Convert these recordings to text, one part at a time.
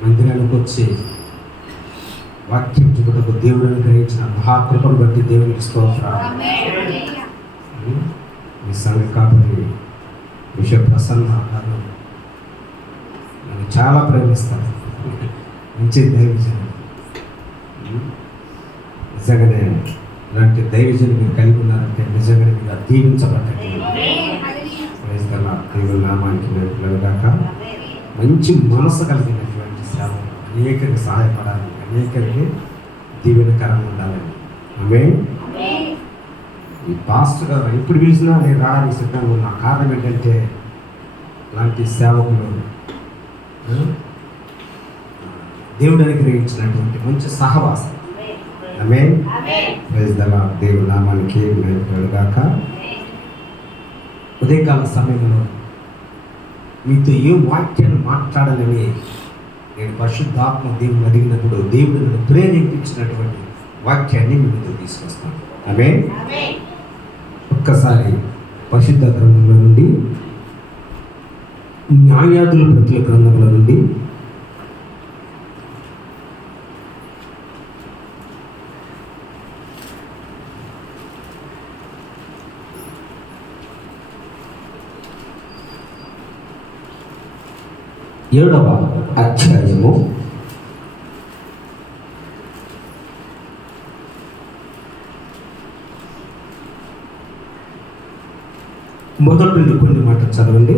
మందిరానికి వచ్చి వాక్యం చెప్పుటకు దేవుడు అనుగ్రహించిన మహాకృపను బట్టి దేవునికి స్తోత్రాలు. మీ సంఘ కాబట్టి విషయ ప్రసన్న గారు నన్ను చాలా ప్రేమిస్తారు. మంచి దైవజనం, నిజంగానే ఇలాంటి దైవజనం మీరు కలిగి ఉన్నారంటే నిజంగానే మీరు దీవించబడ్డది. దేవుని నామానికి వెలుగాక. మంచి మనసు కలిగినటువంటి సేవ, అనేకరికి సహాయపడాలి, అనేకరికి దీవెనకరంగా ఉండాలని. ఆమేన్. ఈ పాస్టర్ గారు ఇప్పుడు పిలిచినా నేను రావడానికి సిద్ధంగా ఉన్నా. కారణం ఏంటంటే ఇలాంటి సేవకులు దేవుడు అనుగ్రహించినటువంటి మంచి సహవాసం. ఆమేన్. Praise the Lord. దేవుని నామానికి వెలుగాక. ఉదయకాల సమయంలో మీతో ఏ వాక్యాన్ని మాట్లాడాలని నేను పరిశుద్ధాత్మ దేవుని అడిగినప్పుడు దేవుడు నన్ను ప్రేరేపించినటువంటి వాక్యాన్ని మీ ముందుకు తీసుకొస్తాను. ఆమేన్. ఒక్కసారి పరిశుద్ధ గ్రంథంలో నుండి, న్యాయాధిపతుల గ్రంథంలో నుండి ఏడవ అధ్యాయము మొదటి నుండి కొన్ని మాటలు చదవండి.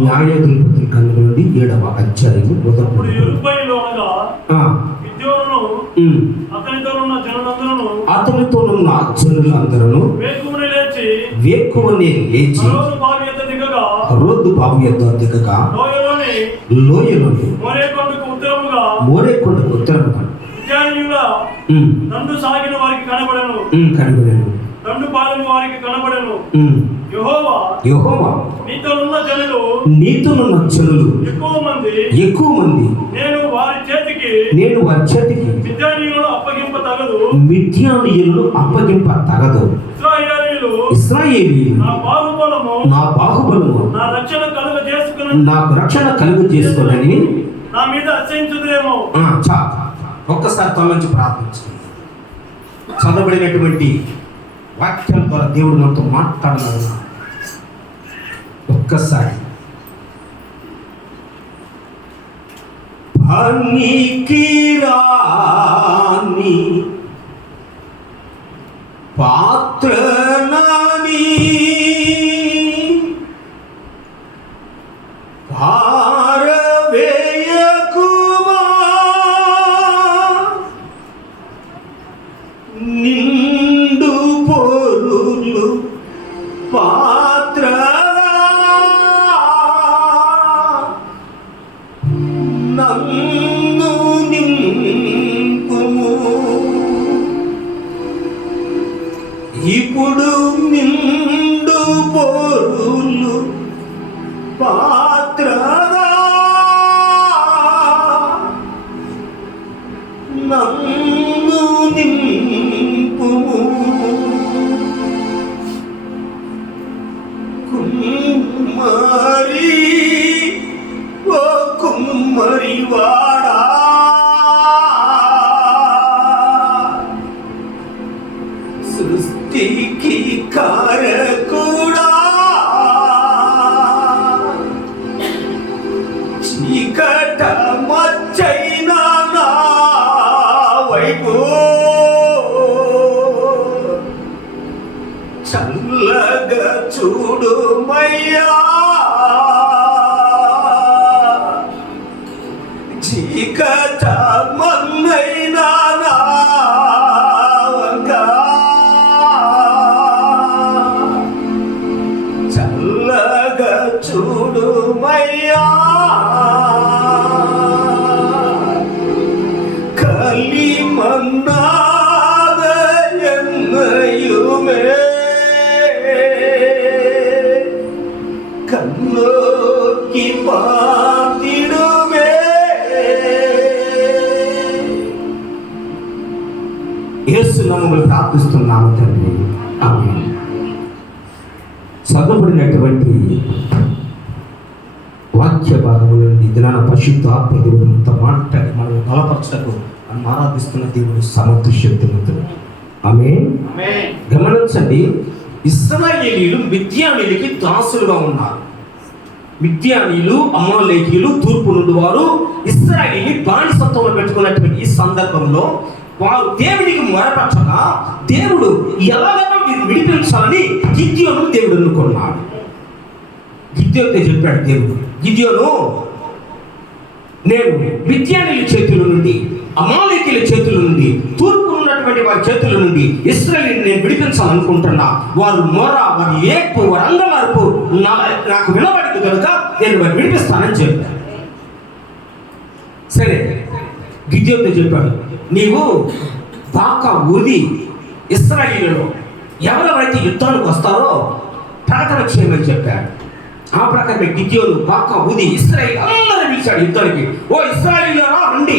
న్యాయాధిపతుల గ్రంథం నుండి 7వ అధ్యాయము మొదటి. అతనితోనున్న జనులందరూ వేకువనే లేచి రోడ్డు బావి యొద్ద దిగగా లోయలోని మోరేకొండకు ఉత్తరముగా దండు సాగిన వారికి కనబడను, దండు పాలన వారికి కనబడను. యెహోవా నీతోనున్న జనులు ఎక్కువ మంది నేను వారి చేతికి మిద్యానీయులను అప్పగింప తగదు. ఇశ్రాయేలీయులు నా బాహుబలము నాకు రక్షణ కలుగు చేసుకోనని నా మీద అసహించుదేమో. ఒక్కసారి తొలగించి ప్రార్థించండి. చదవబడినటువంటి వాక్యం ద్వారా దేవుడు మనతో మాట్లాడాలన్నా ఒక్కసారి పనికిరాని పాత్రనని పారవేయకుమా, నిండు పొరులు పాత్ర నన్ను నింపుము. ఇప్పుడు నిండు పొరులు పాత్ర నన్ను నింపుము. కుమ్మరి ఓ కుమ్మరి వాడా, సృష్టికి కారకుడా, చీకట మచ్చైన నా వైపు చల్లగా చూడు మయ్యా, చీకట మన్నైన నా వంక చల్లగా చూడు మయ్యా, కలిమన్నాద ఎన్నయుమే కన్నోకి పాతిడువే. యేసు నామములో ప్రార్థిస్తున్నాము తండ్రి. ఆమేన్. చదవబడినటువంటి వాక్య భాగము నుండి దినాన పరిశుద్ధ ఆత్మ దేవుడు మనతో మాట్లాడి మనం బలపరచటకు మనం ఆరాధిస్తున్న దేవుడు సమర్థ శక్తివంతుడు. ఆమేన్. గమనించండి, ఇశ్రాయేలీయులు మిద్యానీయులకి దాసులుగా ఉన్నారు. మిద్యానీయులు, అమాలేకీయులు తూర్పు నుండి వారు ఇశ్రాయేలీని బానిసత్వంలో పెట్టుకున్నటువంటి ఈ సందర్భంలో వారు దేవునికి మొరపెట్టగా దేవుడు ఎలాగైనా మీరు విడిపించాలని గిద్యోను దేవుడు అనుకున్నాడు. గిద్యోనుతో చెప్పాడు దేవుడు, గిద్యోను, నేను మిద్యానీయుల చేతుల నుండి, అమాలేకీయుల చేతుల నుండి, తూర్పు ఉన్నటువంటి వారి చేతుల నుండి ఇశ్రాయేలుని నేను విడిపించాలనుకుంటున్నా. వారు మొర, వారి ఏడ్పు, వారి అంగలార్పు నాకు వినబడింది కనుక నేను వారిని విడిపిస్తానని చెప్పాను. సరే, గిద్యోనుతో చెప్పాడు, నీవు బాకా ఊది ఇశ్రాయేలులో ఎవరెవరైతే యుద్ధానికి వస్తారో ప్రకటన చేయమని చెప్పాడు. ఆ ప్రకారమే గిద్యోను బాకా ఊది ఇశ్రాయేలు అందరూ పిలిచాడు యుద్ధానికి. ఓ ఇశ్రాయేలురా రండి,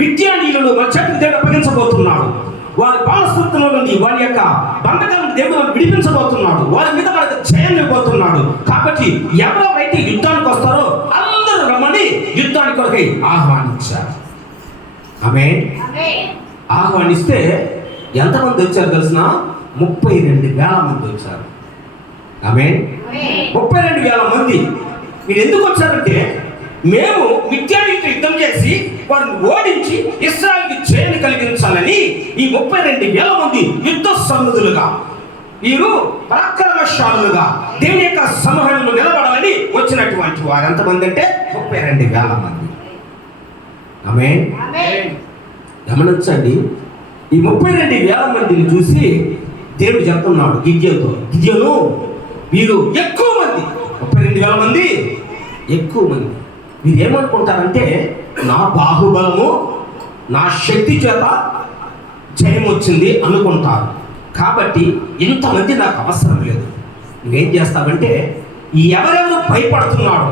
మిద్యానీయులను మన చేతికి దేవుడు అప్పగించబోతున్నాడు. వారి బానిసత్వంలో నుండి, వారి యొక్క బంధకాలను దేవుడు విడిపించబోతున్నాడు. వారి మీద మనకు జయం ఇవ్వబోతున్నాడు. కాబట్టి ఎవరెవరైతే యుద్ధానికి వస్తారో అందరూ రమ్మని యుద్ధానికి కొరకై ఆహ్వానించారు. ఆమేన్. ఆహ్వానిస్తే ఎంతమంది వచ్చారు తెలిసిన? 32,000 మంది వచ్చారు. ఆమేన్. 32,000 మంది. మీరు ఎందుకు వచ్చారంటే, మేము మిద్యానీయులతో యుద్ధం చేసి వారిని ఓడించి ఇశ్రాయేలుకి జయాన్ని కలిగించాలని ఈ 32,000 మంది యుద్ధ సన్నిధులుగా, వీరు పరాక్రమశాలులుగా దేవుని యొక్క సమూహంలో నిలబడాలని వచ్చినటువంటి వారు ఎంతమంది అంటే 32,000 మంది. ఆమేన్. గమనించండి, ఈ 32,000 మందిని చూసి దేవుడు చెప్తున్నాడు గిద్యోనుతో, గిద్యోను, వీరు ఎక్కువ మంది, 32,000 మంది ఎక్కువ మంది. మీరు ఏమనుకుంటారంటే, నా బాహుబలము, నా శక్తి చేత జయం వచ్చింది అనుకుంటారు. కాబట్టి ఇంతమంది నాకు అవసరం లేదు. నువ్వేం చేస్తావంటే, ఎవరెవరు భయపడుతున్నారో,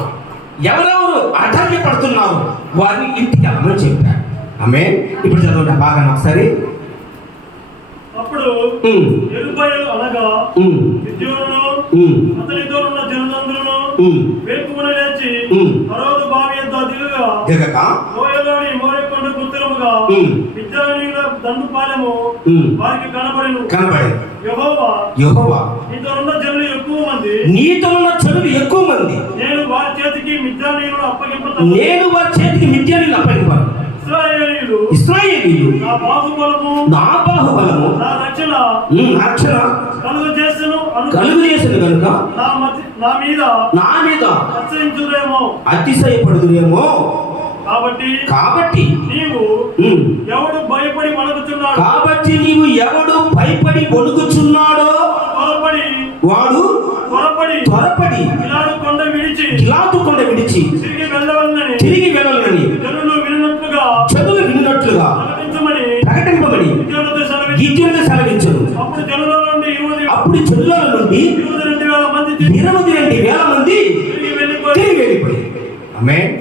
ఎవరెవరు అధైర్యపడుతున్నారో వారిని ఇంటికి వెళ్ళమని చెప్పాడు. ఆమేన్. ఇప్పుడు చదవండి బాగా ఒకసారి. అప్పుడు యెరుబ్బయలు అనగా గిద్యోనును అతనితో ఉన్న జనులందరూ వేకువన లేచి ఫరోను బావి యొద్ద దిగగా లోయలోని మోరే కొండ ఉత్తరముగా మిద్యానీయుల దండుపాలెము వారికి కనబడెను. యెహోవా నీతోనున్న జనులు ఎక్కువ మంది, నేను వారి చేతికి మిద్యానీయులను అప్పగింపను. ఇశ్రాయేలీయులు నా బాహుబలము నా రక్షణ కలుగు చేసిన కనుక నా మీద అతిశయపడుదురేమో. కాబట్టి నీవు ఎవడు భయపడి వణుకుచున్నాడో వాడు త్వరపడి గిలాదు కొండ విడిచి తిరిగి వెళ్ళాలని చదువు విన్నట్లుగా ప్రకటింపమని గిద్యోనుతో సెలవించను. అప్పుడు జనుల నుండి 22,000 మంది తిరిగి వెళ్ళిపోయారు. ఆమేన్.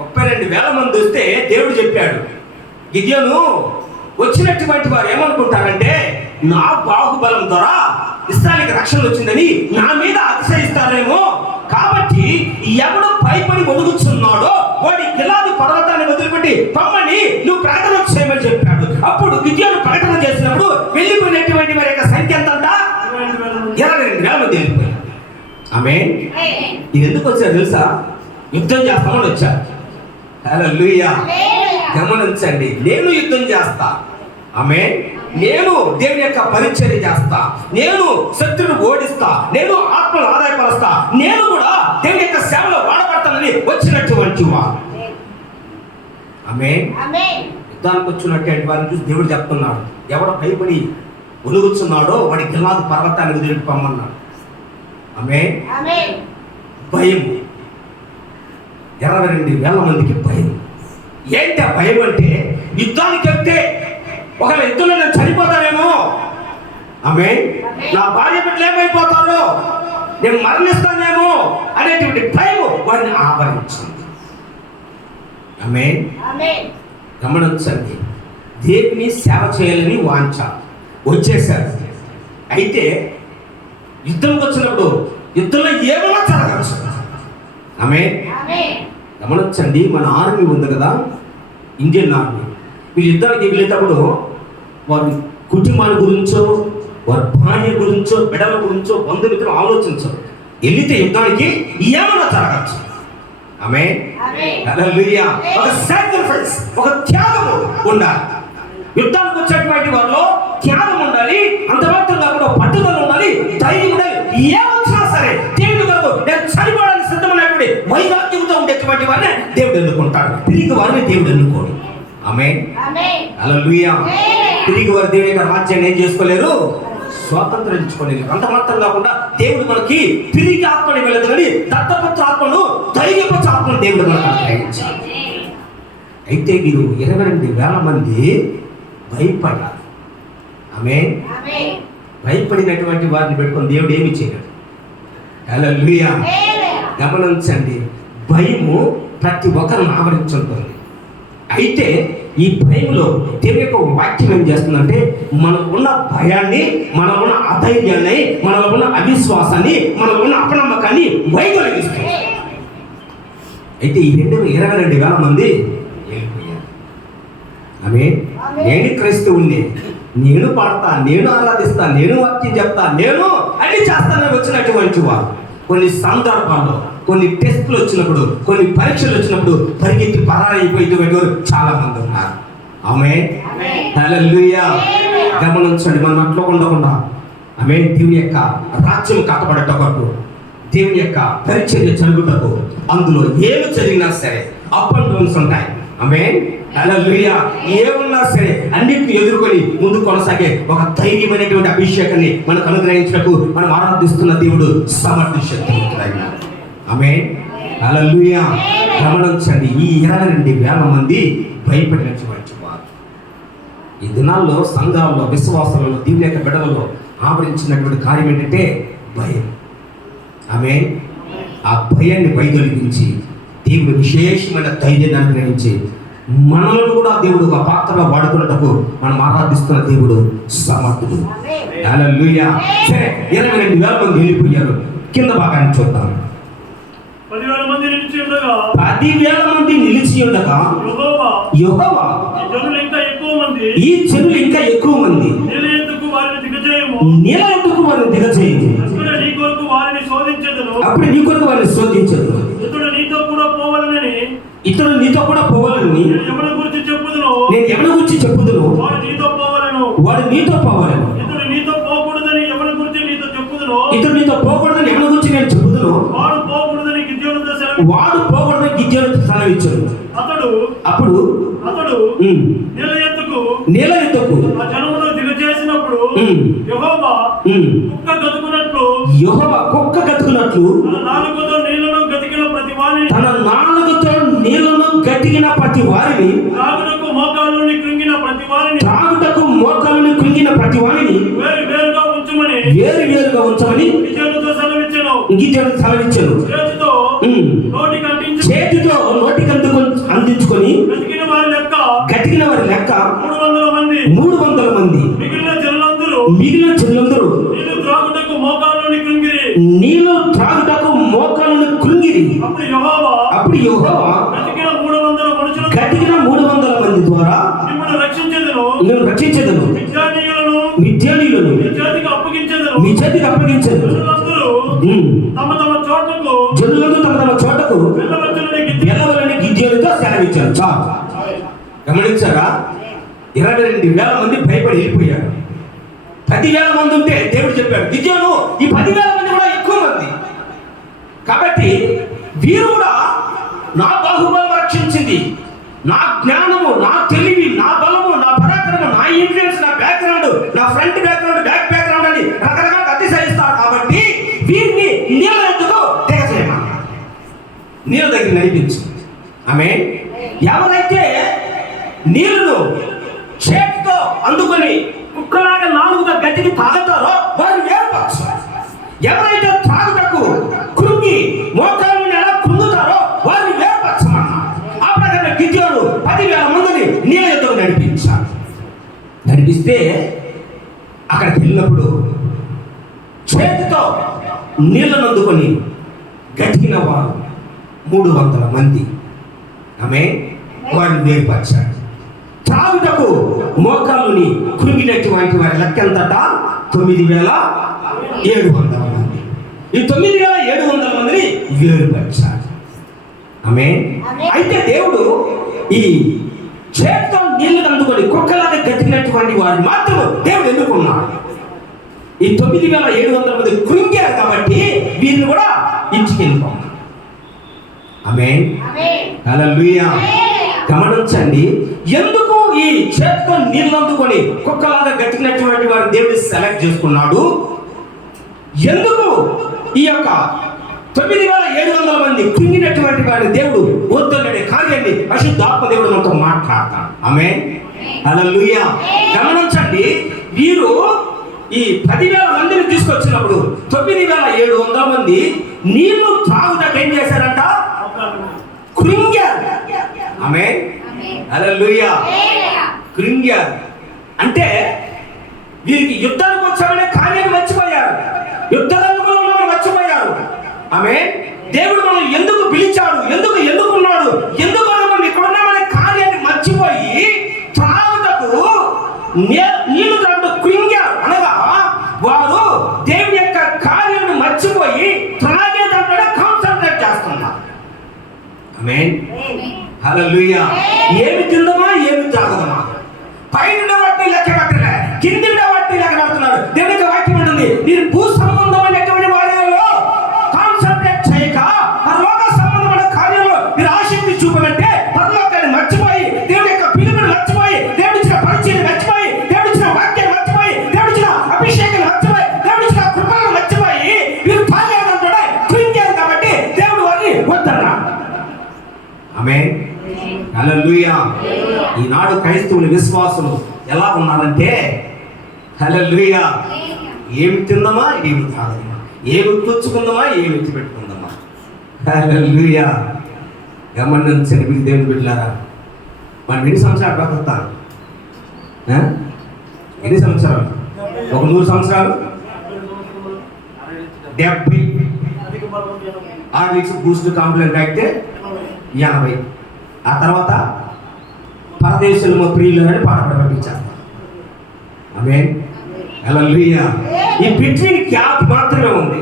32,000 మంది వస్తే దేవుడు చెప్పాడు, గిద్యోను, వచ్చినటువంటి వారు ఏమనుకుంటారంటే, నా బాహుబలం ద్వారా ఇశ్రాయేలుకి రక్షణ వచ్చిందని నా మీద అతిశయిస్తారేమో. కాబట్టి ఎవడు భయపడి వణుకుచున్నాడో వాడి గిలాదు పర్వతాన్ని వదిలిపెట్టి పమ్మని నువ్వు ప్రకటన చేయమని చెప్పాడు. అప్పుడు గిద్యోను ప్రకటన చేసినప్పుడు వెళ్ళిపోయినటువంటి వారి యొక్క సంఖ్య ఎంత? 22,000 మంది వెళ్ళిపోయారు. ఆమేన్. ఇది ఎందుకు వచ్చారు తెలుసా? యుద్ధం చేస్తామని వచ్చారు. హల్లెలూయా. గమనించండి, నేను యుద్ధం చేస్తా. ఆమేన్. నేను దేవుని యొక్క పరిచర్య చేస్తా, నేను శత్రువును ఓడిస్తా, నేను ఆత్మను ఆదాయపరుస్తా, నేను కూడా దేవుని యొక్క సేవలో వాడబడతానని వచ్చినటువంటి వారు. ఆమేన్. యుద్ధానికి వచ్చినటువంటి వారిని చూసి దేవుడు చెప్తున్నాడు, ఎవడు భయపడి ఒలుగుచున్నాడో వాడి గిలాదు పర్వతాన్ని వదిలి పొమ్మన్నాడు. ఆమేన్. భయం. 22,000 మందికి భయం. ఏంటి ఆ భయం అంటే, యుద్ధానికి వెళ్తే ఒకవేళ యుద్ధంలో నేను చనిపోతానేమో, ఆమేన్, నా భార్య బిడ్డలు ఏమైపోతారో, నేను మరణిస్తానేమో అనేటువంటి భయం వారిని ఆవరించింది. ఆమేన్. గమనించండి, దేవుని సేవ చేయాలని వాంఛ వచ్చేసారు. అయితే యుద్ధంకి వచ్చినప్పుడు యుద్ధంలో ఏమైనా జరగచ్చు. ఆమేన్. గమనించండి, మన ఆర్మీ ఉంది కదా, ఇండియన్ ఆర్మీ. వీళ్ళు యుద్ధానికి వెళ్ళేటప్పుడు వారి కుటుంబాల గురించో, వారి భార్య గురించో, బిడ్డల గురించో, బంధుమిత్రులు ఆలోచించరు. వెళితే యుద్ధానికి ఏమన్నా జరగచ్చు. ఆమేన్. హల్లెలూయా. ఒక సాక్రిఫైస్, ఒక త్యాగము ఉండాలి. యుద్ధానికి వచ్చేటువంటి వారిలో త్యాగం ఉండాలి. అంత మాత్రం కాకుండా పట్టుదల ఉండాలి, ధైర్యం ఉండాలి. ఏమొచ్చినా సరే దేవుడు కొరకు నేను చనిపోవడానికి సిద్ధమైనటువంటి వైరాగ్యంతో ఉండేటువంటి వారిని దేవుడు ఎన్నుకుంటాడు. తిరిగి వారిని దేవుడు ఎన్నుకోడు. ఆమేన్. హల్లెలూయా. తిరిగి వారు దేవుని యొక్క రాజ్యాన్ని ఏం చేసుకోలేరు, స్వాతంత్రించుకోలేరు. అంత మాత్రం కాకుండా దేవుడు మనకి తిరిగి ఆత్మని వెళ్ళదు కానీ దత్తపుత్ర ఆత్మను, ధైర్యపరచు ఆత్మను దేవుడు మనకు అనుగ్రహించాలి. అయితే వీరు 22,000 మంది భయపడ్డారు. ఆమేన్. భయపడినటువంటి వారిని పెట్టుకొని దేవుడు ఏమి చేయడు. హల్లెలూయా. గమనించండి, భయము ప్రతి ఒక్కరిని ఆవరించుంటుంది. అయితే ఈ భయంలో దేవుని యొక్క వాక్యం ఏం చేస్తుందంటే మనకు ఉన్న భయాన్ని, మనలో ఉన్న అధైర్యాన్ని, మనలో ఉన్న అవిశ్వాసాన్ని, మనలో ఉన్న అపనమ్మకాన్ని వైదొలగిస్తుంది. అయితే ఈ 22,000 మంది వెళ్ళిపోయారు. ఆమేన్. నేను క్రైస్తవుణ్ణి, నేను పాడతా, నేను ఆరాధిస్తా, నేను వాక్యం చెప్తా, నేను అన్ని చేస్తానని వచ్చినటువంటి వారు కొన్ని సందర్భాల్లో, కొన్ని టెస్టులు వచ్చినప్పుడు, కొన్ని పరీక్షలు వచ్చినప్పుడు పరిగెత్తి పరారైపోయేటువంటి వారు చాలా మంది ఉన్నారు. ఆమేన్. హల్లెలూయా. గమనించండి, మనం అట్లా ఉండకుండా ఆమేన్ దేవుని యొక్క రాజ్యం కట్టబడట కొరకు, దేవుని యొక్క పరిచర్య జరుగుటకు, అందులో ఏమి జరిగినా సరే అప్ అండ్ డౌన్స్ ఉంటాయి. ఆమేన్. హల్లెలూయా. ఏమున్నా సరే అన్నిటిని ఎదుర్కొని ముందు కొనసాగే ఒక ధైర్యమైనటువంటి అభిషేకాన్ని మనకు అనుగ్రహించడానికి మనం ఆరాధిస్తున్న దేవుడు సమర్థ శక్తివంతుడైన. ఆమేన్. హల్లెలూయా. గమనించండి, ఈ 22,000 మంది భయపడినటువంటి వారు. ఈ దినాల్లో సంఘాల్లో, విశ్వాసాలలో, దేవుని యొక్క బిడ్డలలో ఆవరించినటువంటి కార్యం ఏంటంటే భయం. ఆమేన్. ఆ భయాన్ని వైదొలిగించి దేవుడు విశేషమైన ధైర్యాన్ని అనుగ్రహించి మనల్ని కూడా దేవుడు ఒక పాత్రగా వాడుకున్నటకు మనం ఆరాధిస్తున్న దేవుడు సమర్థుడు. హల్లెలూయా. సరే, 22,000 మంది వెళ్ళిపోయారు. కింద భాగాన్ని చూద్దాం. 10,000 మంది నిలిచి ఉండగా 10,000 మంది నిలిచి ఉండగా యెహోవా ఈ జనులు ఇంకా ఎక్కువ మంది నీళ్ళ ఎద్దుకు వారిని దిగజేయము, అప్పుడు నీ కొరకు వారిని శోధించెదను. ఇతడు నీతో కూడా పోవాలని నేను ఎవరి గురించి చెప్పుదును, వాడు నీతో పోవాలను. ఇతడు నీతో పోకూడదని ఎవరి గురించి నేను చెప్పుదును, వాడు పోకూడదని గిద్యోనుతో సెలవిచ్చాడు. అప్పుడు నీళ్ళ ఎద్దుకు ఆ జనమును దిగజేసినప్పుడు యెహోవా కుక్క గతుకున్నట్లు తన నాలుగుతో నీళ్లను గతికిన ప్రతి వారిని త్రాగుటకు మోకాళ్ళని కృంగిన ప్రతి వారిని వేరుగా ఉంచమని గిద్యోనుతో సెలవిచ్చెను. చేతితో నోటికి అందించుకొని గతికిన వారి లెక్క 300 మంది. మిగిలిన జనులందరూ నీళ్లు త్రాగుటకు మోకాళ్ళను కృంగిరి. అప్పుడు యెహోవా గతికిన 300 మంది ద్వారా నేను రక్షించెదను, మిద్యానీయులను మీ చేతికి అప్పగించెదను. జనులందరూ తమ చోటకు వెళ్ళవలని గిద్యోనుతో సెలవిచ్చారు. చాలు. గమనించారా? 22,000 మంది భయపడి వెళ్ళిపోయారు. 10,000 మంది ఉంటే దేవుడు చెప్పాడు, గిద్యోను ఈ 10,000 మంది కూడా ఎక్కువ మంది కాబట్టి వీరు కూడా నా బాహుబలం రక్షించింది, నా జ్ఞానము, నా తెలివి, నా బలము, నా పరాక్రమం, నా ఇన్ఫ్లుయెన్స్, నా బ్యాక్గ్రౌండ్, నా ఫ్రంట్ బ్యాక్గ్రౌండ్, బ్యాక్ బ్యాక్గ్రౌండ్ అని రకరకాల అతిశయిస్తారు. కాబట్టి వీరిని నీళ్ళ ఎద్దుకు దిగజేయమన్నాడు. నీళ్ళ దగ్గర నడిపించు. ఆమేన్. ఎవరైతే నీళ్లను చేతితో అందుకొని కుక్కలాగా 4గా గట్టికి తాగుతారో వారిని వేరుపరచు. ఎవరైతే త్రాగుటకు కృంగి మోకాళ్ళని ఎలా కృంగుతారో వారిని వేరుపరచమన్నాడు. ఆ ప్రకారం గిద్యోను 10,000 మందిని నీళ్ళ ఎద్దుకు నడిపిస్తే అక్కడికి వెళ్ళినప్పుడు చేతితో నీళ్ళను అందుకొని గట్టిన వారు 300 మంది ఆమె వారిని వేరుపరిచాడు. త్రాగుటకు మోకాళ్ళుని కృంగినటువంటి వారి లెక్క ఎంతట 9,700 మంది. ఈ 9,700 మందిని వేరుపరిచాడు. ఆమె అయితే దేవుడు ఈ చేతితో నీళ్లు అందుకొని కుక్కలాగా గతికినటువంటి వారిని మాత్రం దేవుడు ఎన్నుకున్నాడు. ఈ 9,700 మంది కృంగారు కాబట్టి వీరిని కూడా ఇంటికి వెళ్ళిపోన్నాడు. ఆమేన్. హల్లెలూయా. గమనించండి, ఎందుకు ఈ చేతితో నీళ్ళు అందుకొని కుక్కలాగా గతికినటువంటి వారిని దేవుడు సెలెక్ట్ చేసుకున్నాడు? ఎందుకు ఈ యొక్క 9,700 మంది కృంగినటువంటి వారిని దేవుడు వద్దనే కార్యాన్ని పరిశుద్ధాత్మ దేవుడు మనతో మాట్లాడతాడు. ఆమేన్. హల్లెలూయా. గమనించండి, వీరు ఈ 10,000 మందిని తీసుకొచ్చినప్పుడు 9,700 మంది నీళ్లు త్రాగుటకు ఏం చేశారంట? కృంగారు. ఆమేన్. హల్లెలూయా. కృంగారు అంటే వీరికి యుద్ధానికి వచ్చామనే కార్యాన్ని మర్చిపోయారు, యుద్ధరంగంలో మర్చిపోయారు. ఆమేన్. దేవుడు మనం ఎందుకు పిలిచాడు, ఎందుకు ఎన్నుకున్నాడు, ఎందుకు మనం ఇక్కడ ఉన్నామనే కార్యాన్ని మర్చిపోయి త్రాగుటకు నీళ్లు త్రాగుటకు కృంగారు. అనగా వారు దేవుని యొక్క కార్యాన్ని మర్చిపోయి త్రాగే దాంట్లో కాన్సంట్రేట్ చేస్తున్నారు. ఆమేన్. హల్లెలూయా. ఏమి తిందమా ఏమి తాగదమా, పైన వాటిని లెక్క పెట్టలే, కింది వాటిని లెక్క పెడుతున్నారు. దేవునికి వాక్యం ఉంటుంది, మీరు భూ సంబంధమైనటువంటి వారిలో కాన్సంట్రేట్ చేయక పరలోక సంబంధమైన కార్యంలో మీరు ఆసక్తి చూపమంటే పరలోకాన్ని మర్చిపోయి, దేవుని యొక్క పిలుపుని మర్చిపోయి, దేవుడి ఇచ్చిన పరిచయం మర్చిపోయి, దేవుడి ఇచ్చిన వాక్యాన్ని మర్చిపోయి, దేవుడి ఇచ్చిన అభిషేకాన్ని మర్చిపోయి, దేవుడి ఇచ్చిన కృపలను మర్చిపోయి వీరు తాగేదంటే కృంగారు కాబట్టి దేవుడు వారిని వద్దన్నాడు. ఆమేన్. హల్లెలూయా. ఈనాడు క్రైస్తవుల విశ్వాసులు ఎలా ఉన్నారంటే, హల్లెలూయా, ఏమి తిందామా ఏమి తాగదమా, ఏమి పుచ్చుకుందామా ఏమి ఎత్తిపెట్టుకుందామా. హల్లెలూయా. గమనించండి మీరు దేవుని బిడ్డలారా, మనం ఎన్ని సంవత్సరాలు బ్రతుకుతాం? ఎన్ని సంవత్సరాలు? ఒక 100 సంవత్సరాలు, 70 హార్లిక్స్ బూస్ట్ కాంప్లైంట్ అయితే 80. ఆ తర్వాత పరదేశంలో ప్రియులని పాటపడి పంపించేస్తాం. ఆమేన్. హల్లెలూయా. ఈ బిట్వీన్ గ్యాప్ మాత్రమే ఉంది.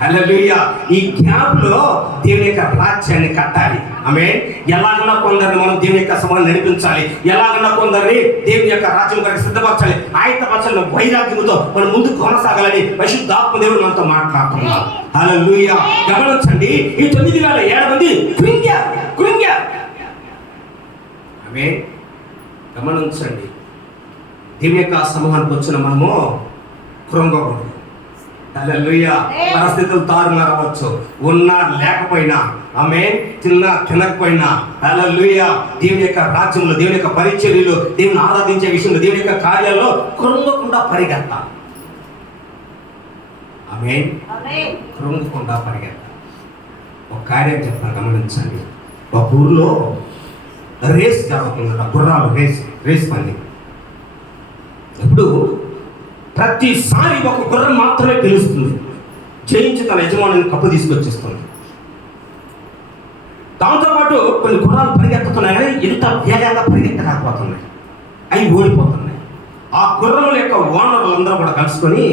హల్లెలూయా. ఈ గ్యాప్ లో దేవుని యొక్క రాజ్యాన్ని కట్టాలి. ఆమేన్. ఎలాగన్నా కొందరిని మనం దేవుని యొక్క సమాధానం నడిపించాలి, ఎలాగన్నా కొందరిని దేవుని యొక్క రాజ్యం కొరకు సిద్ధపరచాలి, ఆయత్తపరచాలి, వైరాగ్యంతో మనం ముందుకు కొనసాగాలని పరిశుద్ధాత్మ దేవుడు మనతో మాట్లాడుతున్నారు. హల్లెలూయా. గమనించండి, ఈ 9,700 మంది కృంగారు. ఆమేన్. గమనించండి, దేవుని యొక్క సమూహానికి వచ్చిన మనము కృంగకూడదు. హల్లెలూయా. పరిస్థితులు తారుమారవచ్చు, ఉన్నా లేకపోయినా, ఆమేన్, తినకపోయినా, హల్లెలూయా, దేవుని యొక్క రాజ్యంలో, దేవుని యొక్క పరిచర్యలో, దేవుని ఆరాధించే విషయంలో, దేవుని యొక్క కార్యాల్లో కృంగకుండా పరిగెత్తాలి. ఆమేన్. కృంగకుండా పరిగెత్తాలి. ఒక కార్యం చెప్తాను, గమనించండి. ఒక ఊర్లో రేస్ జరుగుతుందట, గుర్రాలు రేస్ పంది. ఇప్పుడు ప్రతిసారి ఒక గుర్రం మాత్రమే గెలుస్తుంది, జయించి తన యజమానిని కప్పు తీసుకొచ్చేస్తుంది. దాంతోపాటు కొన్ని గుర్రాలు పరిగెత్తుతున్నాయి, కానీ ఇంత వేగంగా పరిగెత్తలేకపోతున్నాయి, అవి ఓడిపోతున్నాయి. ఆ గుర్రముల యొక్క ఓనర్లందరూ కూడా కలుసుకొని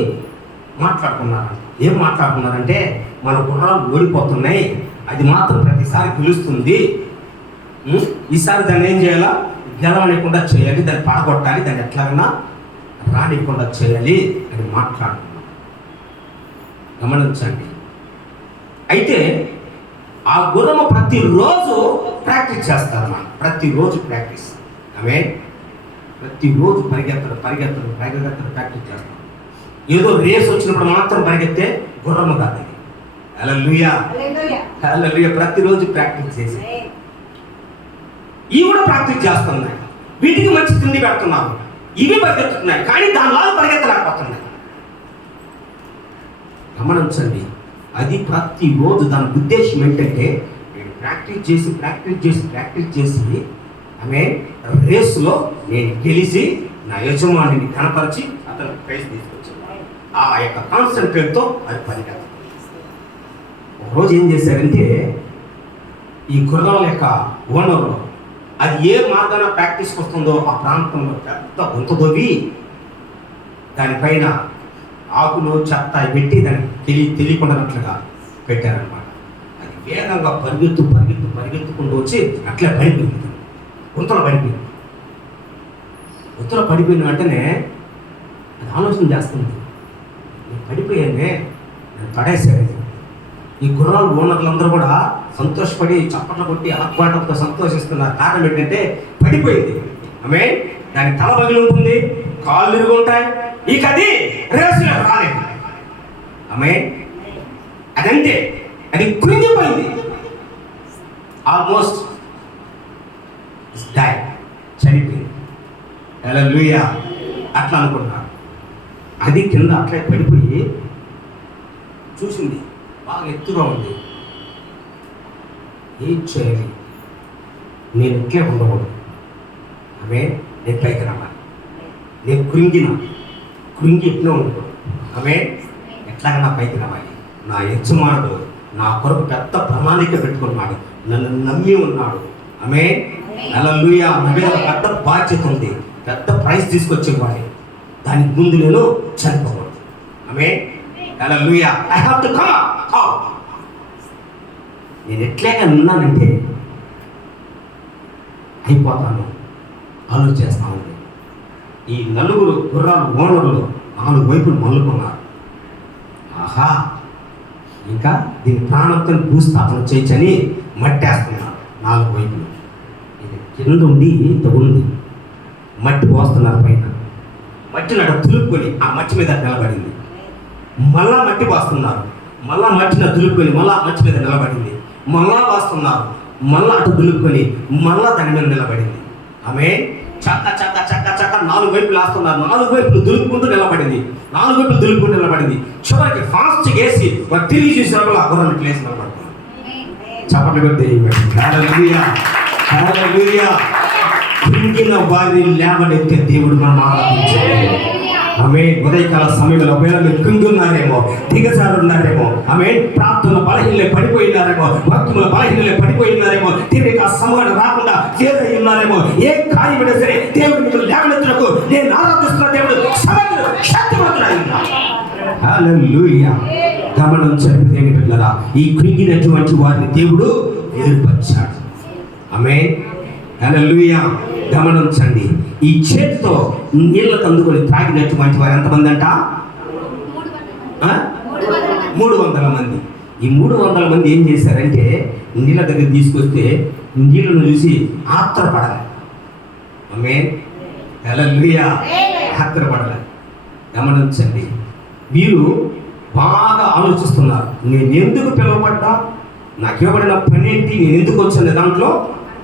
మాట్లాడుకున్నారు. ఏం మాట్లాడుకున్నారంటే, మన గుర్రాలు ఓడిపోతున్నాయి, అది మాత్రం ప్రతిసారి గెలుస్తుంది, ఈసారి దాన్ని ఏం చేయాలా, గెలవనికుండా చేయాలి, దాన్ని పడగొట్టాలి, దాన్ని ఎట్లాగైనా రానికుండా చేయాలి అని మాట్లాడుకున్నాం. గమనించండి. అయితే ఆ గుర్రము ప్రతిరోజు ప్రాక్టీస్ చేస్తారు. మనం ప్రతిరోజు ప్రాక్టీస్. ఆమేన్. ప్రతిరోజు పరిగెత్తడం ప్రాక్టీస్ చేస్తాం. ఏదో రేస్ వచ్చినప్పుడు మాత్రం పరిగెత్తే గుర్రము కాదు. హల్లెలూయా. హల్లెలూయా. ప్రతిరోజు ప్రాక్టీస్ చేసి ఇవి కూడా ప్రాక్టీస్ చేస్తున్నాయి. వీటికి మంచి తిండి పెడుతున్నాము, ఇవి పరిగెత్తుతున్నాయి, కానీ దానిలాగా పరిగెత్తలేకపోతున్నాయి. గమనించండి, అది ప్రతిరోజు దాని ఉద్దేశం ఏంటంటే, నేను ప్రాక్టీస్ చేసి ఆమె రేసులో నేను గెలిచి నా యజమానిని కనపరిచి అతను ప్రైజ్ తీసుకొచ్చాను. ఆ యొక్క కాన్సన్ట్రేట్తో అది పరిగెత్తాలి. ఒకరోజు ఏం చేశారంటే, ఈ గుర్రాల యొక్క ఓనర్లో అది ఏ మార్గాన ప్రాక్టీస్కి వస్తుందో ఆ ప్రాంతంలో పెద్ద గుంత తవ్వి దానిపైన ఆకులు చెత్త పెట్టి దానికి తెలియకుండానట్లుగా పెట్టారనమాట. అది వేగంగా పరిగెత్తుకుంటూ వచ్చి అట్లా పడిపోయింది, గుంతలో పడిపోయింది. గుంతలో పడిపోయిన వెంటనే అది ఆలోచన చేస్తుంది, నేను పడిపోయానే, నేను పడేసాను. ఈ గుర్రాల ఓనర్లందరూ కూడా సంతోషపడి చప్పట్లు కొట్టి ఆర్భాటంతో సంతోషిస్తున్నారు. కారణం ఏంటంటే పడిపోయింది. ఆమె దాని తల పగిలి ఉంటుంది, కాళ్ళు ఇరుగు ఉంటాయి, ఇక అది రేసులో రాలేదు. ఆమె అదంతే, అది కృంగిపోయింది. ఆల్మోస్ట్ డై, చనిపోయింది. హల్లెలూయా. అట్లా అనుకున్నారు. అది కింద అట్లే పడిపోయి చూసింది, బాగా ఎత్తుగా ఉంది. ఏం చేయాలి, నేను ఇట్లే ఉండకూడదు. ఆమె నేను పైకి రావాలి, నేను కృంగి ఎట్లా ఉండకూడదు. ఆమె ఎట్లాగైనా పైకి రావాలి. నా యజమానుడు నా కొరకు పెద్ద ప్రణాళిక పెట్టుకున్నాడు, నన్ను నమ్మి ఉన్నాడు. ఆమె హల్లెలూయా. నా మీద పెద్ద బాధ్యత ఉంది, పెద్ద ప్రైజ్ తీసుకొచ్చేవాడి. దానికి ముందు నేను చనిపోకూడదు. ఆమె hallelujah. I have to come out. నేను ఎట్లాగా ఉన్నానంటే అయిపోతాను ఆలోచిస్తా ఉంది. ఈ నలుగురు గుర్రాల ఓనర్లు 4 వైపులు మల్లుకున్నారు. ఆహా, ఇంకా దీని ప్రాణంతో భూస్థాపన చేయొచ్చని మట్టేస్తున్నారు 4 వైపులు. ఇది కింద ఉండి తగులుంది, మట్టి పోస్తున్నారు పైన. మట్టి నడ తులుపుకొని ఆ మట్టి మీద నిలబడింది. మళ్ళా మట్టి పోస్తున్నారు, మళ్ళా మట్టిన దులుపుకొని మళ్ళా మట్టి మీద నిలబడింది. మళ్ళా పోస్తున్నారు, మళ్ళా అటు దులుపుకొని మళ్ళా దాని మీద నిలబడింది. ఆమె చక్క చక్క చక్క చక్క 4 వైపులు వేస్తున్నారు. 4 వైపులు దులుపుకుంటూ నిలబడింది, 4 వైపులు దులుపుకుంటూ నిలబడింది. చివరికి ఫాస్ట్ చేసి వారు తిరిగి చూసినప్పుడు ఆ గుర్రం ఇట్లా వేసి నిలబడుతున్నారు. చప్పట్లు కొద్ది కృంగిన వారిని లేవనెత్తే దేవుడు మనం ఆరాధించాలి. ఆమె ఉదయకాల సమయంలో ఒకవేళ మీరు కృంగున్నారేమో, దిగజారున్నారేమో, ఆమె ప్రార్థన బలహీనలే పడిపోయినారేమో, భక్తుల బలహీనలే పడిపోయినారేమో, తిరిగి ఆ సమయం రాకుండా చేరై ఉన్నారేమో, ఏ కార్యమైనా సరే దేవుడు మీకు లేవనెత్తులకు నేను ఆరాధిస్తున్న దేవుడు సమర్థుడు, శక్తివంతుడై ఉన్నాడు. హల్లెలూయా. గమనించండి దేవుని బిడ్డలారా, ఈ కృంగినటువంటి వారిని దేవుడు ఏర్పరిచాడు. ఆమె హల్లెలూయా. గమనించండి, ఈ చేతితో నీళ్ళకు అందుకొని త్రాగినటువంటి వారు ఎంతమంది అంట? 300 మంది. ఈ 300 మంది ఏం చేశారంటే నీళ్ళ దగ్గర తీసుకొస్తే నీళ్ళను చూసి ఆత్రపడాలి. ఆమె హల్లెలూయా. ఆత్రపడాలి. గమనించండి, మీరు బాగా ఆలోచిస్తున్నారు, నేను ఎందుకు పిలువబడ్డా, నాకు ఇవ్వబడిన పని ఏంటి, నేను ఎందుకు వచ్చాను, దాంట్లో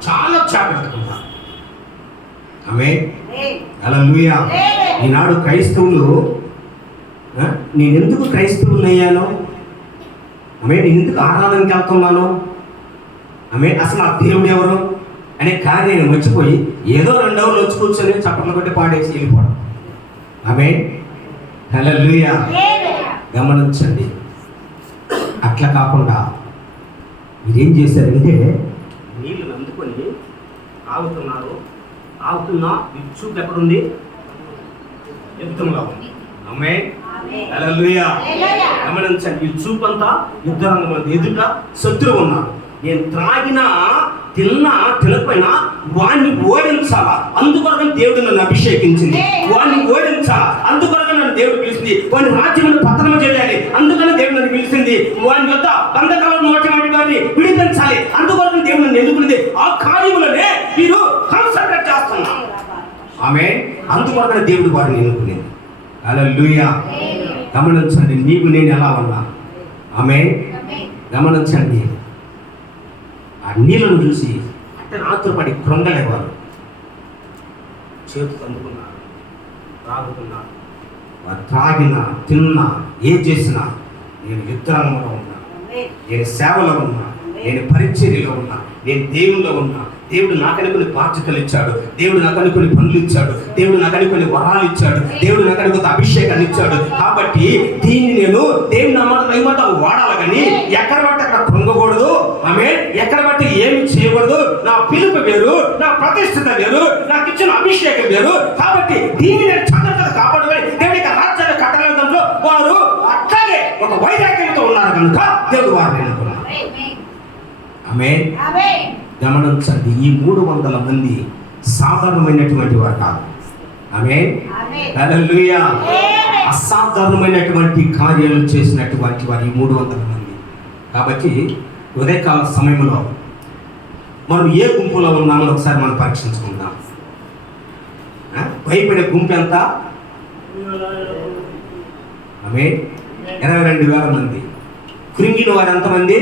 చాలా జాగ్రత్తగా ఉన్నారు. ఆమె హల్లెలూయా. ఈనాడు క్రైస్తవులు నేను ఎందుకు క్రైస్తవుని అయ్యాను, ఆమె నేను ఎందుకు ఆరాధనకి వెళ్తున్నాను, ఆమె అసలు ఆ దేవుడు ఎవరు అనే కార్యాన్ని మర్చిపోయి ఏదో 2 అవర్లు వచ్చి కూర్చొని చప్పట్లు కొట్టి పాడేసి వెళ్ళిపోవడం. ఆమె హల్లెలూయా. గమనించండి, అట్లా కాకుండా మీరేం చేశారంటే నీళ్ళు అందుకొని ఆగుతున్నారు. ఆగుతున్నా చూపు ఎక్కడుంది? యుద్ధంలో ఉంది. ఆమె హల్లెలూయా. గమనించండి, ఈ చూపు అంతా యుద్ధ రంగంలో ఎదుట శత్రువు ఉన్నారు. నేను త్రాగినా తిన్నా తినకపోయినా వాడిని ఓడించాలా, అందుకొరకని దేవుడు నన్ను అభిషేకించింది. వాడిని ఓడించాలా, అందుకొరకని నన్ను దేవుడు పిలిచింది. వాడిని రాజ్యమును పతనం చేయాలి, అందుకని దేవుడు నన్ను పిలిచింది. వాని యొక్క బంధకాలను వాటిని విడిపించాలి, అందుకొరకని దేవుడు నన్ను ఎదుర్కొంది. ఆ కార్యములనే మీరు కాన్సంట్రేట్ చేస్తున్నారు. ఆమె అందుకొరకని దేవుడు వారిని ఎన్నుకునేది. హల్లెలూయా. గమనించండి, నీకు నేను ఎలా ఉన్నా. ఆమె గమనించండి, ఆ నీళ్ళను చూసి అంటే ఆతురపడి కృంగలేవారు. చేతులు అందుకున్నారు, తాగుతున్నారు. వారు త్రాగినా తిన్నా ఏం చేసినా నేను యుద్ధరంగంలో ఉన్నా, నేను సేవలో ఉన్నా, నేను పరిచర్యలో ఉన్నా, నేను దేవునిలో ఉన్నా. దేవుడు నాకని కొన్ని బాధ్యతలు ఇచ్చాడు, దేవుడు నాకని కొన్ని పనులు ఇచ్చాడు, దేవుడు నాకని కొన్ని వరాలు ఇచ్చాడు, దేవుడు నాకని కొంత అభిషేకాన్ని ఇచ్చాడు. కాబట్టి దీన్ని నేను దేవుని నామమున వాడాలి కానీ ఎక్కడ బట్టి అక్కడ కృంగకూడదు. ఆమె ఎక్కడ బట్టి ఏమి చేయకూడదు, నా పిలుపు వేరు, నా ప్రతిష్ఠిత వేరు, నాకు ఇచ్చిన అభిషేకం వేరు. కాబట్టి దీన్ని నేను చంద్రతను కాపాడుకొని దేవుడి యొక్క రాజ్యాన్ని కట్టలేని దాంట్లో వారు అట్లాగే ఒక వైరాగ్యంతో ఉన్నారు కనుక దేవుడు వారిని ఎన్నుకున్నారు. ఆమేన్. గమనించండి, ఈ 300 మంది సాధారణమైనటువంటి వారు కాదు. ఆమేన్. హల్లెలూయా. అసాధారణమైనటువంటి కార్యాలు చేసినటువంటి వారు ఈ 300 మంది. కాబట్టి ఉదయకాల సమయంలో మనం ఏ గుంపులో ఉన్నామో ఒకసారి మనం పరీక్షించుకుందాం. భయపడే గుంపు ఎంత? ఆమేన్. 22,000 మంది. కృంగిన వారు ఎంతమంది?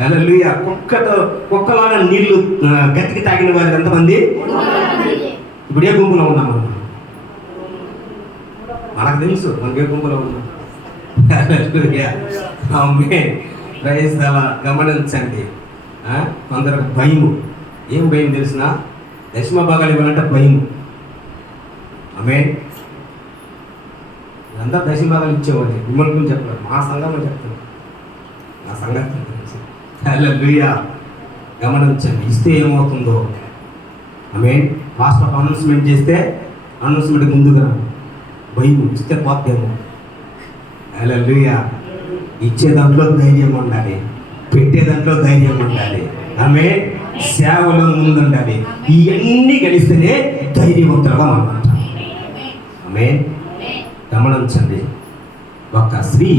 హల్లెలూయా. కుక్కలాగా నీళ్లు గట్టికి తాగిన వారు ఎంతమంది? ఇప్పుడు ఏ గుంపులో ఉన్నాము? మనకు తెలుసు మనకి ఏ గుంపులో ఉన్నాం. Hallelujah. Amen. Praise the Lord. గమనించండి, కొందరికి భయము. ఏం భయం తెలిసిన? దశమ భాగాలు ఇవ్వాలంటే భయము. ఆమేన్. అందరూ దశమ భాగాలు ఇచ్చేవాళ్ళు. మిమ్మల్ని చెప్పారు, మా సంఘంలో చెప్తారు, నా సంఘం. హల్లెలూయా. గమనించండి, ఇస్తే ఏమవుతుందో. ఆమేన్. పాస్టర్ అనౌన్స్మెంట్ చేస్తే అనౌన్స్మెంట్ ముందుగా భయం, ఇస్తే పోతేమో. హల్లెలూయా. ఇచ్చే దాంట్లో ధైర్యం ఉండాలి, పెట్టే దాంట్లో ధైర్యం ఉండాలి. ఆమేన్. సేవలో ముందుండాలి. ఇవన్నీ కలిస్తేనే ధైర్యవంతులుగా మనం ఉంటాం. ఆమేన్. గమనించండి, ఒక స్త్రీ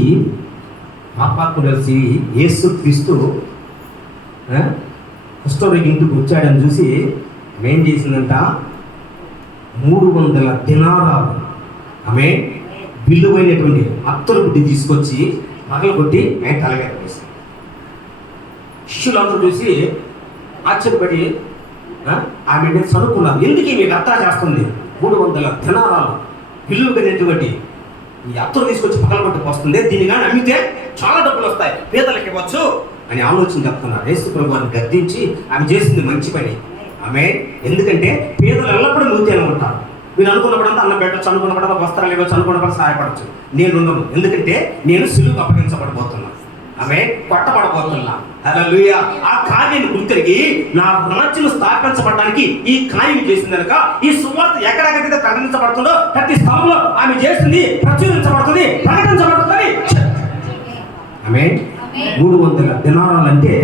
పాపాత్ముల స్త్రీ యేసుక్రీస్తు కుష్ఠరోగి ఇంటికి వచ్చాడని చూసి ఏం చేసిందంట? 300 దినారాలు ఆమె విలువైనటువంటి అత్తరు బుడ్డి తీసుకొచ్చి పగలు కొట్టి ఆయన తలగేసింది. శిష్యులందరూ చూసి ఆశ్చర్యపడి ఆమె చదువుకున్నారు. ఎందుకు మీకు అత్తా చేస్తుంది? 300 దినారాలు విలువైనటువంటి ఈ అత్తరు తీసుకొచ్చి పగలు కొట్టి వస్తుంది, దీన్ని కానీ అమ్మితే చాలా డబ్బులు వస్తాయి, పేదలకు ఇవ్వచ్చు అని ఆలోచన చెప్తున్నారు. యేసు ప్రభు వారిని గద్దించి ఆమె చేసింది మంచి పని. ఆమె ఎందుకంటే పేదలు ఎల్లప్పుడూ మూతేనే ఉంటారు. మీరు అనుకున్నప్పుడంతా అన్నం పెట్టచ్చు, అనుకున్నప్పుడంతా వస్త్రాలు ఇవ్వచ్చు, అనుకున్నప్పుడు సహాయపడచ్చు. నేను ఉండను, ఎందుకంటే నేను సిలువకు అప్పగించబడబోతున్నాను. ఆమె కొట్టబడబోతున్నా. హల్లెలూయా. ఆ కార్యాన్ని గుర్తిరిగి నా రాజ్యం స్థాపించబడడానికి ఈ కార్యం చేసింది కనుక ఈ సువార్త ఎక్కడెక్కడైతే ప్రకటించబడుతుందో ప్రతి స్థలంలో ఆమె చేసింది ప్రచురించబడుతుంది, ప్రకటించబడుతుంది. ఆమె 300 దినారాలు అంటే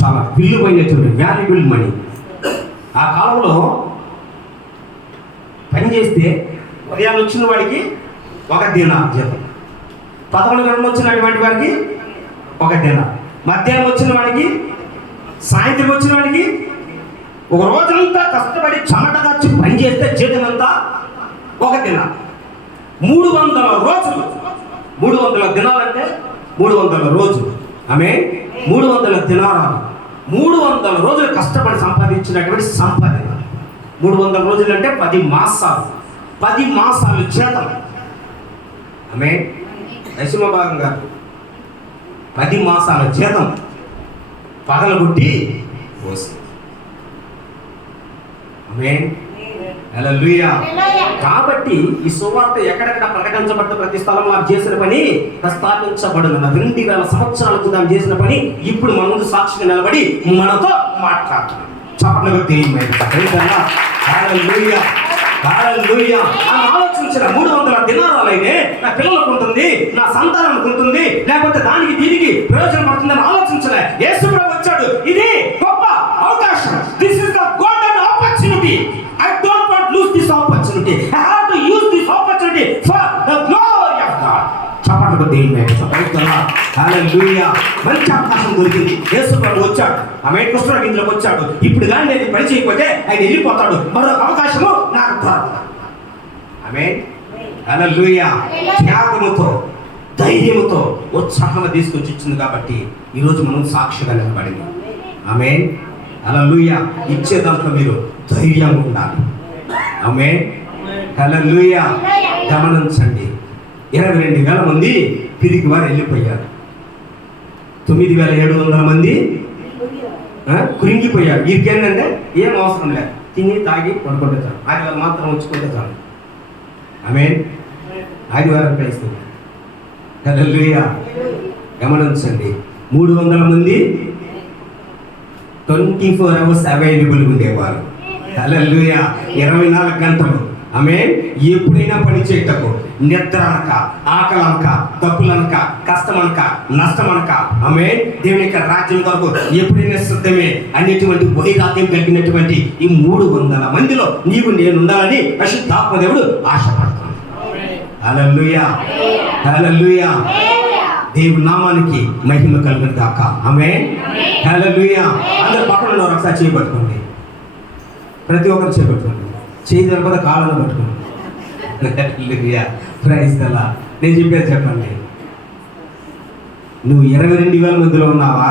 చాలా విలువైనటువంటి వాల్యుబుల్ మనీ. ఆ కాలంలో పని చేస్తే ఉదయాన్ని వచ్చిన వాడికి 1 దినార్ జీతం, 11 గంటలు వచ్చినటువంటి వాడికి 1 దినార్, మధ్యాహ్నం వచ్చిన వాడికి, సాయంత్రం వచ్చిన వాడికి, ఒక రోజంతా కష్టపడి చెమటగాచి పని చేస్తే జీతం అంతా 1 దినార్. 300 రోజులు, 300 దినాలంటే 300 రోజులు. ఆమె 300 దినారాలు, 300 రోజులు కష్టపడి సంపాదించినటువంటి సంపాదన. 300 రోజులు అంటే 10 మాసాలు, 10 మాసాలు జీతం. ఆమె దశమ భాగం కాదు, 10 మాసాల జీతం పగలగొట్టి పోసింది. ఆమేన్. హల్లెలూయా. కాబట్టి ఈ సువార్త ఎక్కడెక్కడ ప్రకటించబడ్డ ప్రతి స్థలంలో ఆమె చేసిన పని ప్రస్తావించబడిన 2000 సంవత్సరాల క్రితం చేసిన పని ఇప్పుడు మన ముందు సాక్షిగా నిలబడి మనతో మాట్లాడుతున్నాం. చెప్పండి. హల్లెలూయా. హల్లెలూయా. ఆమె ఆలోచించిన 300 దినారాలైతే నా పిల్లలకు ఉంటుంది, నా సంతానానికి ఉంటుంది, లేకపోతే దానికి దీనికి ప్రయోజనం పడుతుందని ఆలోచించలే. యేసు ప్రభు వచ్చాడు, ఇది గొప్ప అవకాశం. This is the golden opportunity. I don't want to lose this opportunity. I have to use this opportunity for the glory of God. చెప్పండి దేవుని. హల్లెలూయా. మంచి అవకాశం దొరికింది. యేసు ప్రభు వచ్చాడు, ఆమె కుష్ఠరోగి ఇంట్లోకి వచ్చాడు. ఇప్పుడు కానీ నేను పని చేయకపోతే ఆయన వెళ్ళిపోతాడు, మరొక అవకాశము నాకు దొరకదు. ఆమేన్. హల్లెలూయా. త్యాగముతో, ధైర్యముతో, ఉత్సాహంగా తీసుకొచ్చి ఇచ్చింది కాబట్టి ఈరోజు మనం సాక్షిగా నిలబడింది. ఆమేన్. హల్లెలూయా. ఇచ్చే దాంట్లో మీరు ధైర్యంగా ఉండాలి. ఆమేన్. హల్లెలూయా. గమనించండి, 22,000 మంది తిరిగి వారు వెళ్ళిపోయారు. 9,700 మంది కురింగిపోయారు. వీరికేంటంటే ఏం అవసరం లేదు, తిని తాగి పడుకుంటే చాలు, ఆదివారం మాత్రం వచ్చుకుంటే చాలు. ఆమేన్. ఆదివారం క్రైస్తవులు. హల్లెలూయా. గమనించండి, 300 మంది 24 అవర్స్ అవైలబుల్ ఉండేవారు. హల్లెలూయా. 24 గంటలు ఆమె ఎప్పుడైనా పని చేయటకు, నిద్ర అనక, ఆకలి అనక, తప్పులు అనక, కష్టం అనక, నష్టం అనక, ఆమె దేవుని యొక్క రాజ్యం కొరకు ఎప్పుడైనా సిద్ధమే అనేటువంటి వైరాగ్యం కలిగినటువంటి ఈ 300 మందిలో నీవు నేను ఉండాలని పరిశుద్ధాత్మ దేవుడు ఆశపడుతున్నాడు. హల్లెలూయా, హల్లెలూయా. దేవుని నామానికి మహిమ కలుగును గాక. ఆమేన్. హల్లెలూయా. అందరూ పక్కన ఉన్నవారు ఒకసారి చేయబట్టుకోండి. ప్రతి ఒక్కరు చేయబట్టుకోండి. చేయి తర్వాత కాళ్ళను పట్టుకోండి. హల్లెలూయా. Praise the Lord. నేను చెప్పేది చెప్పండి. నువ్వు 22,000 మందిలో ఉన్నావా?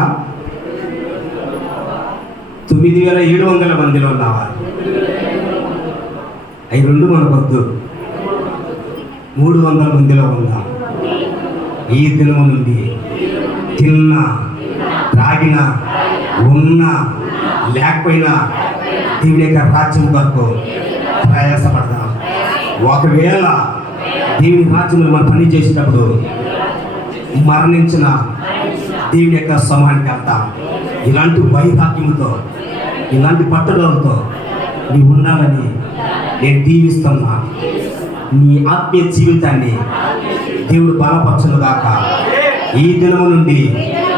9,700 మందిలో ఉన్నావా? అవి రెండు మనకొద్దు. 300 మందిలో ఉందాం. ఈ దినము నుండి తిన్నా, త్రాగినా, ఉన్నా, లేకపోయినా దేవుని యొక్క రాజ్యం కొరకు ప్రయాసపడదాం. ఒకవేళ దేవుని రాజ్యంలో మనం పని చేసేటప్పుడు మరణించిన దేవుని యొక్క సమానికి వెళ్తాం. ఇలాంటి వైరాగ్యంతో, ఇలాంటి పట్టుదలతో నీవు ఉండాలని నేను దీవిస్తున్నా. నీ ఆత్మీయ జీవితాన్ని దేవుడు బలపరచును గాక. ఈ దినము నుండి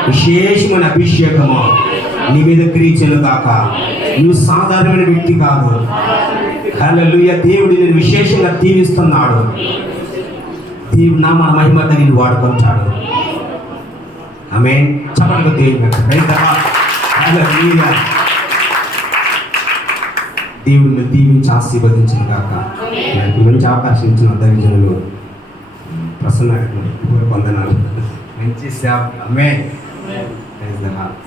విశేషమైన అభిషేకము నీ మీద క్రియను గాక. నువ్వు సాధారణమైన వ్యక్తి కాదు. హల్లెలూయా. దేవుడు నేను విశేషంగా దీవిస్తున్నాడు. దేవుడు నామ మహిమ నేను వాడుకుంటాడు. ఆమేన్. చెప్పండి దేవుడు. హల్లెలూయా. దేవుడిని దీవించి ఆశీర్వదించిన గాక. మంచి అవకాశం ఇచ్చిన దైవజనులు ప్రసన్న వందనాలు. మంచి సేవ. ఆమేన్. Praise the lord.